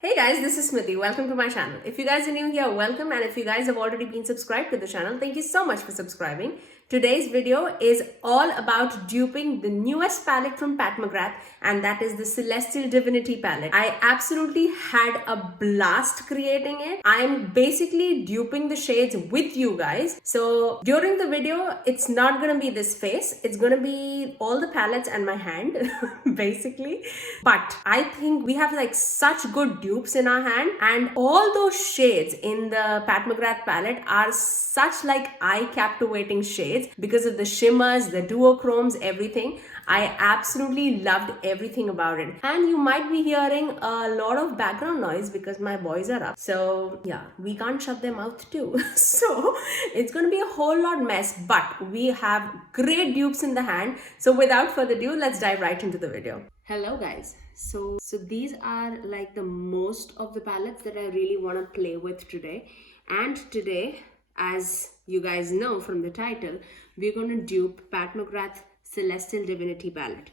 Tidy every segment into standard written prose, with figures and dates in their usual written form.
Hey guys, this is Smithy. Welcome to my channel. If you guys are new here, welcome, and if you guys have already been subscribed to the channel, thank you so much for subscribing. Today's video is all about duping the newest palette from Pat McGrath, and that is the Celestial Divinity palette. I absolutely had a blast creating it. I am basically duping the shades with you guys. So during the video, it's not gonna be this face. It's gonna be all the palettes and my hand, basically. But I think we have like such good dupes in our hand, and all those shades in the Pat McGrath palette are such like eye-captivating shades because of the shimmers, the duochromes, everything. I absolutely loved everything about it. And you might be hearing a lot of background noise because my boys are up. So yeah, we can't shut them out too. So it's going to be a whole lot mess, but we have great dupes in the hand. So without further ado, let's dive right into the video. Hello guys. So these are like the most of the palettes that I really want to play with today. And today, as you guys know from the title, we're going to dupe Pat McGrath Celestial Divinity palette.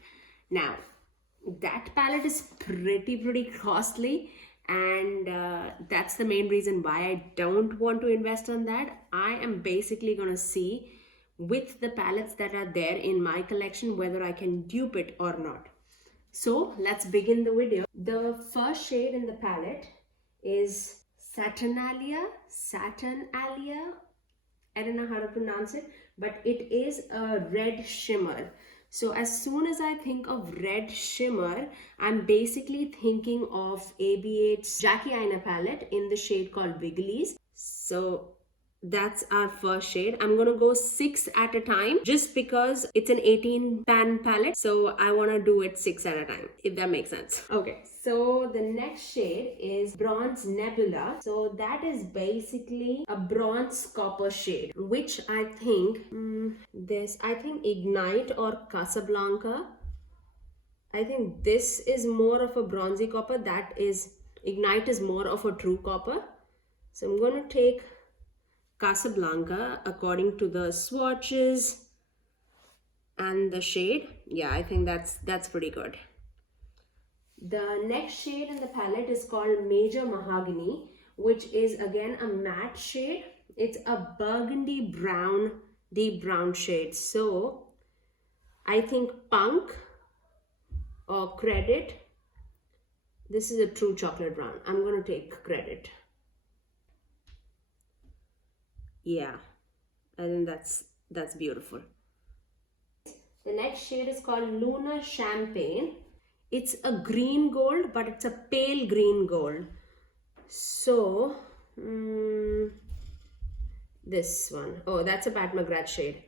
Now, that palette is pretty costly, and that's the main reason why I don't want to invest on that. I am basically going to see with the palettes that are there in my collection whether I can dupe it or not. So let's begin the video. The first shade in the palette is Saturnalia. I don't know how to pronounce it, but it is a red shimmer. So as soon as I think of red shimmer, I'm basically thinking of AB8's Jackie Aina palette in the shade called Wigglies. So that's our first shade. I'm gonna go 6 at a time just because it's an 18 pan palette, so I want to do it 6 at a time, if that makes sense. Okay, so the next shade is Bronze Nebula. So that is basically a bronze copper shade, which I think I think Ignite or Casablanca. I think this is more of a bronzy copper. That is Ignite is more of a true copper. So I'm going to take Casablanca according to the swatches and the shade. Yeah, I think that's pretty good. The next shade in the palette is called Major Mahogany, which is again a matte shade. It's a burgundy brown, deep brown shade. So I think Punk or Credit. This is a true chocolate brown. I'm going to take Credit. Yeah, I think that's beautiful. The next shade is called Lunar Champagne. It's a green gold, but it's a pale green gold. So this one, oh, that's a Pat McGrath shade.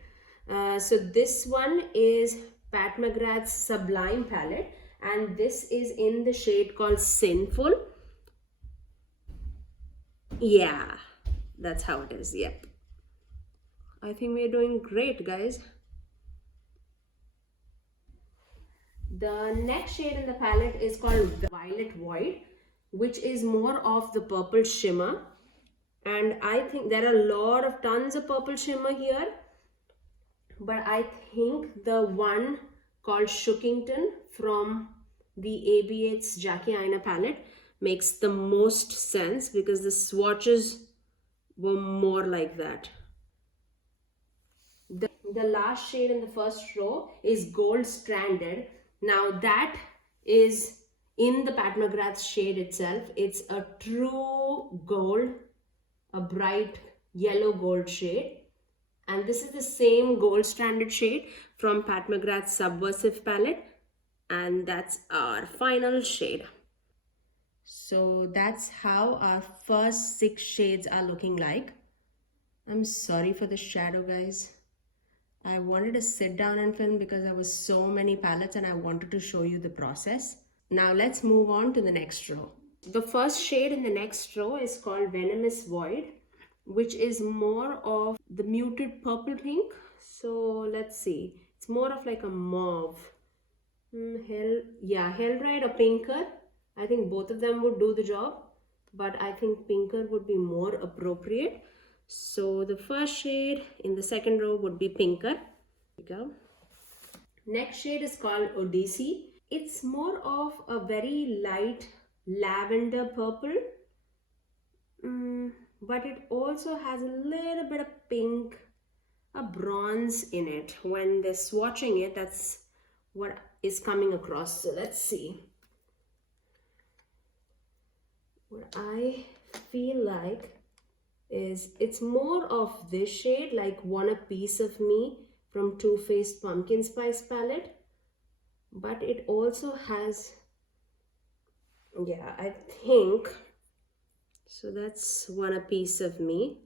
So this one is Pat McGrath's Sublime palette, and this is in the shade called Sinful. Yeah, that's how it is. Yep. I think we're doing great, guys. The next shade in the palette is called Violet Void, which is more of the purple shimmer. And I think there are tons of purple shimmer here. But I think the one called Shookington from the AB8's Jackie Aina palette makes the most sense because the swatches were more like that. The last shade in the first row is Gold Stranded. Now that is in the Pat McGrath shade itself. It's a true gold, a bright yellow gold shade. And this is the same Gold Stranded shade from Pat McGrath's Subversive palette. And that's our final shade. So that's how our first 6 shades are looking like. I'm sorry for the shadow, guys. I wanted to sit down and film because there was so many palettes and I wanted to show you the process. Now let's move on to the next row. The first shade in the next row is called Venomous Void, which is more of the muted purple pink. So let's see. It's more of like a mauve. Hellride or Pinker. I think both of them would do the job, but I think Pinker would be more appropriate. So the first shade in the second row would be Pinker. Here we go. Next shade is called Odyssey. It's more of a very light lavender purple, but it also has a little bit of pink, a bronze in it. When they're swatching it, that's what is coming across. So let's see. What I feel like is it's more of this shade, like Want a Piece of Me from Too Faced Pumpkin Spice palette, but it also has, yeah, I think, so that's Want a Piece of Me,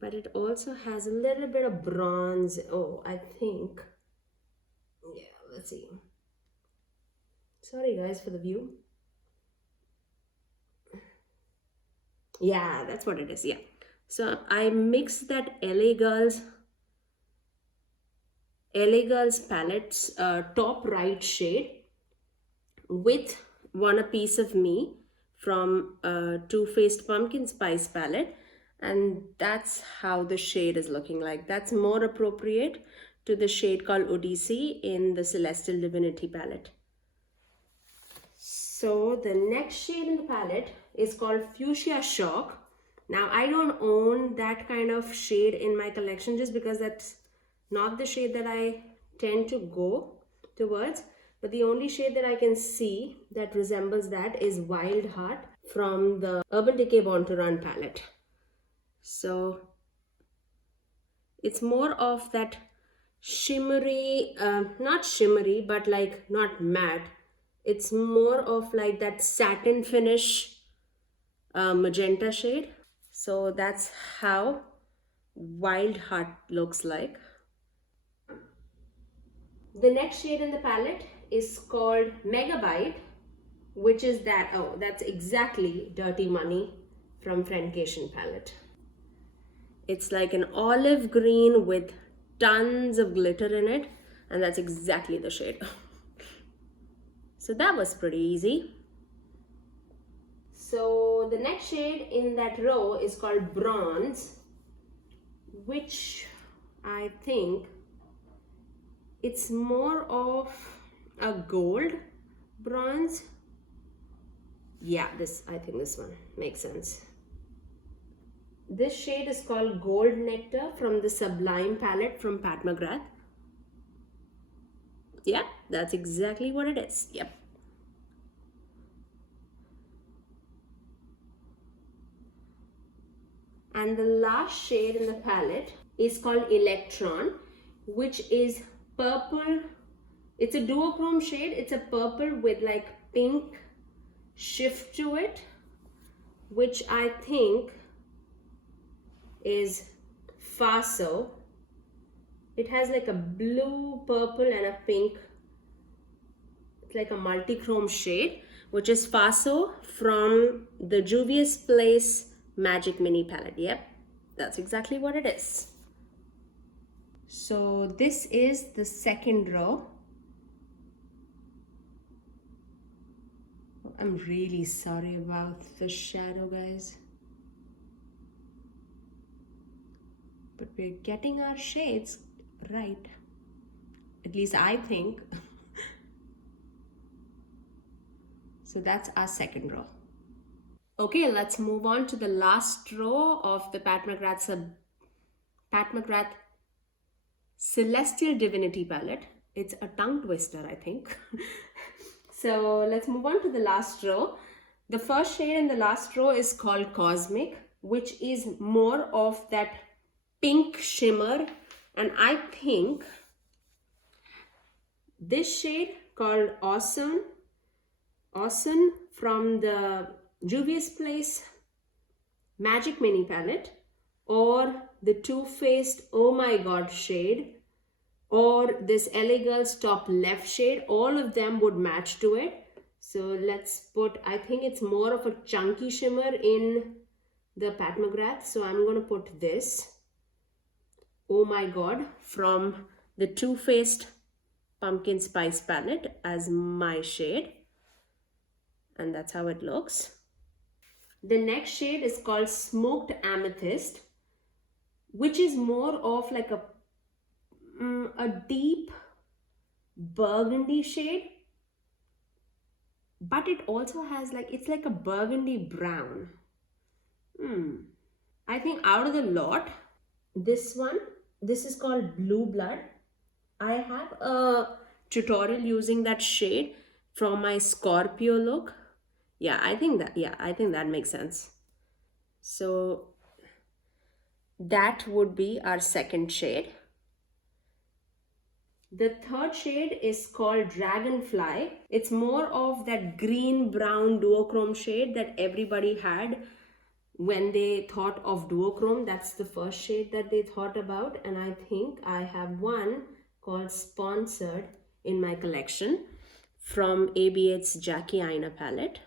but it also has a little bit of bronze. Oh, I think, yeah, let's see. Sorry guys for the view. Yeah, that's what it is. Yeah, so I mixed that LA Girls palette's top right shade with Want a Piece of Me from Too Faced Pumpkin Spice palette, and that's how the shade is looking like. That's more appropriate to the shade called Odyssey in the Celestial Divinity palette. So the next shade in the palette is called Fuchsia Shock. Now I don't own that kind of shade in my collection just because that's not the shade that I tend to go towards, but the only shade that I can see that resembles that is Wild Heart from the Urban Decay Born to Run palette. So it's more of that shimmery, not shimmery, but like not matte. It's more of like that satin finish magenta shade. So that's how Wild Heart looks like. The next shade in the palette is called Megabyte, which is that, oh, that's exactly Dirty Money from Friendcation palette. It's like an olive green with tons of glitter in it, and that's exactly the shade. So that was pretty easy. So the next shade in that row is called Bronze, which I think it's more of a gold bronze. Yeah, I think this one makes sense. This shade is called Gold Nectar from the Sublime palette from Pat McGrath. Yeah, that's exactly what it is. Yep. And the last shade in the palette is called Electron, which is purple. It's a duochrome shade. It's a purple with like pink shift to it, which I think is Faso. It has like a blue, purple and a pink. It's like a multi-chrome shade, which is Faso from the Juvia's Place Magic Mini palette. Yep, that's exactly what it is. So this is the second row. I'm really sorry about the shadow, guys, but we're getting our shades right, at least I think. So that's our second row. Okay, let's move on to the last row of the Pat McGrath Celestial Divinity palette. It's a tongue twister, I think. So let's move on to the last row. The first shade in the last row is called Cosmic, which is more of that pink shimmer. And I think this shade called Awesome from the Juvia's Place Magic Mini palette, or the Too Faced Oh My God shade, or this LA Girls top left shade, all of them would match to it. So let's put, I think it's more of a chunky shimmer in the Pat McGrath. So I'm going to put this Oh My God from the Too Faced Pumpkin Spice palette as my shade. And that's how it looks. The next shade is called Smoked Amethyst, which is more of like a deep burgundy shade, but it also has like, it's like a burgundy brown. I think out of the lot, this one, this is called Blue Blood. I have a tutorial using that shade from my Scorpio look. Yeah, I think that makes sense. So that would be our second shade. The third shade is called Dragonfly. It's more of that green brown duochrome shade that everybody had when they thought of duochrome. That's the first shade that they thought about, and I think I have one called Sponsored in my collection from AB8's Jackie Aina palette.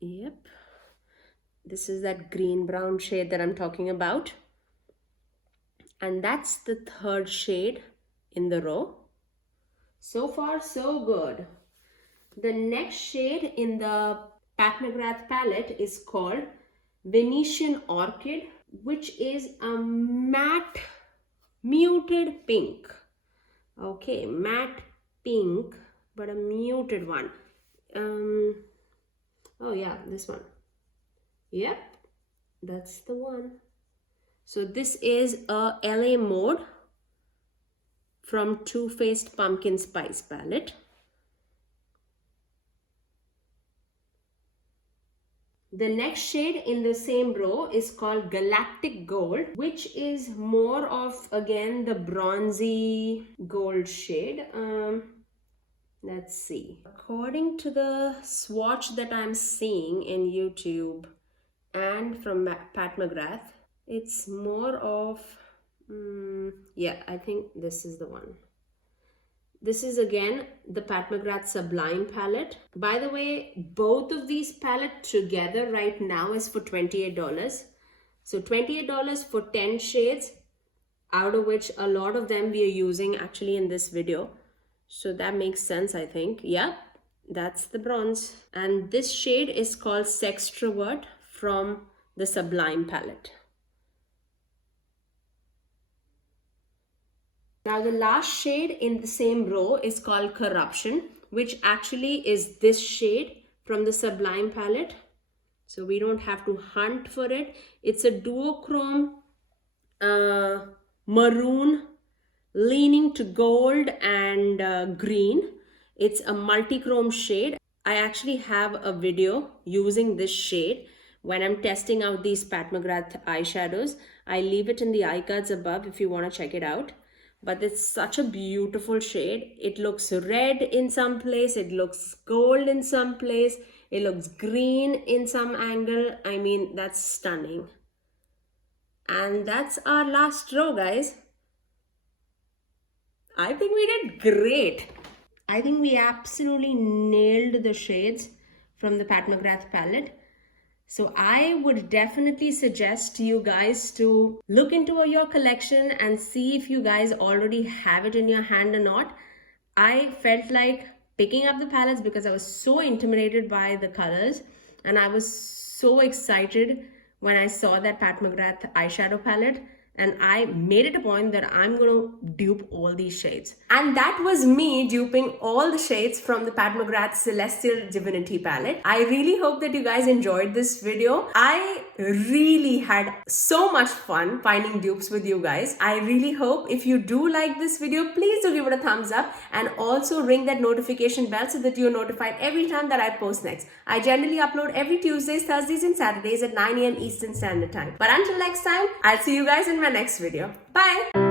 Yep, this is that green brown shade that I'm talking about, and that's the third shade in the row. So far so good. The next shade in the Pat McGrath palette is called Venetian Orchid, which is a matte muted pink. Okay, matte pink, but a muted one. Oh yeah, this one. Yep, that's the one. So this is a LA Mode from Too Faced Pumpkin Spice palette. The next shade in the same row is called Galactic Gold, which is more of, again, the bronzy gold shade. Let's see. According to the swatch that I'm seeing in YouTube and from Pat McGrath, it's more of, yeah, I think this is the one. This is again the Pat McGrath Sublime palette. By the way, both of these palettes together right now is for $28. So $28 for 10 shades, out of which a lot of them we are using actually in this video. So that makes sense, I think. Yeah, that's the bronze. And this shade is called Sextrovert from the Sublime palette. Now the last shade in the same row is called Corruption, which actually is this shade from the Sublime palette. So we don't have to hunt for it. It's a duochrome maroon leaning to gold and green. It's a multi-chrome shade. I actually have a video using this shade when I'm testing out these Pat McGrath eyeshadows. I leave it in the eye cards above if you want to check it out. But it's such a beautiful shade. It looks red in some place, it looks gold in some place, it looks green in some angle. I mean, that's stunning. And that's our last row, guys. I think we did great. I think we absolutely nailed the shades from the Pat McGrath palette. So I would definitely suggest you guys to look into your collection and see if you guys already have it in your hand or not. I felt like picking up the palettes because I was so intimidated by the colors, and I was so excited when I saw that Pat McGrath eyeshadow palette. And I made it a point that I'm going to dupe all these shades. And that was me duping all the shades from the Pat McGrath Celestial Divinity palette. I really hope that you guys enjoyed this video. I really had so much fun finding dupes with you guys. I really hope if you do like this video, please do give it a thumbs up and also ring that notification bell so that you're notified every time that I post next. I generally upload every Tuesdays, Thursdays and Saturdays at 9 AM Eastern Standard Time. But until next time, I'll see you guys in my next video. Bye!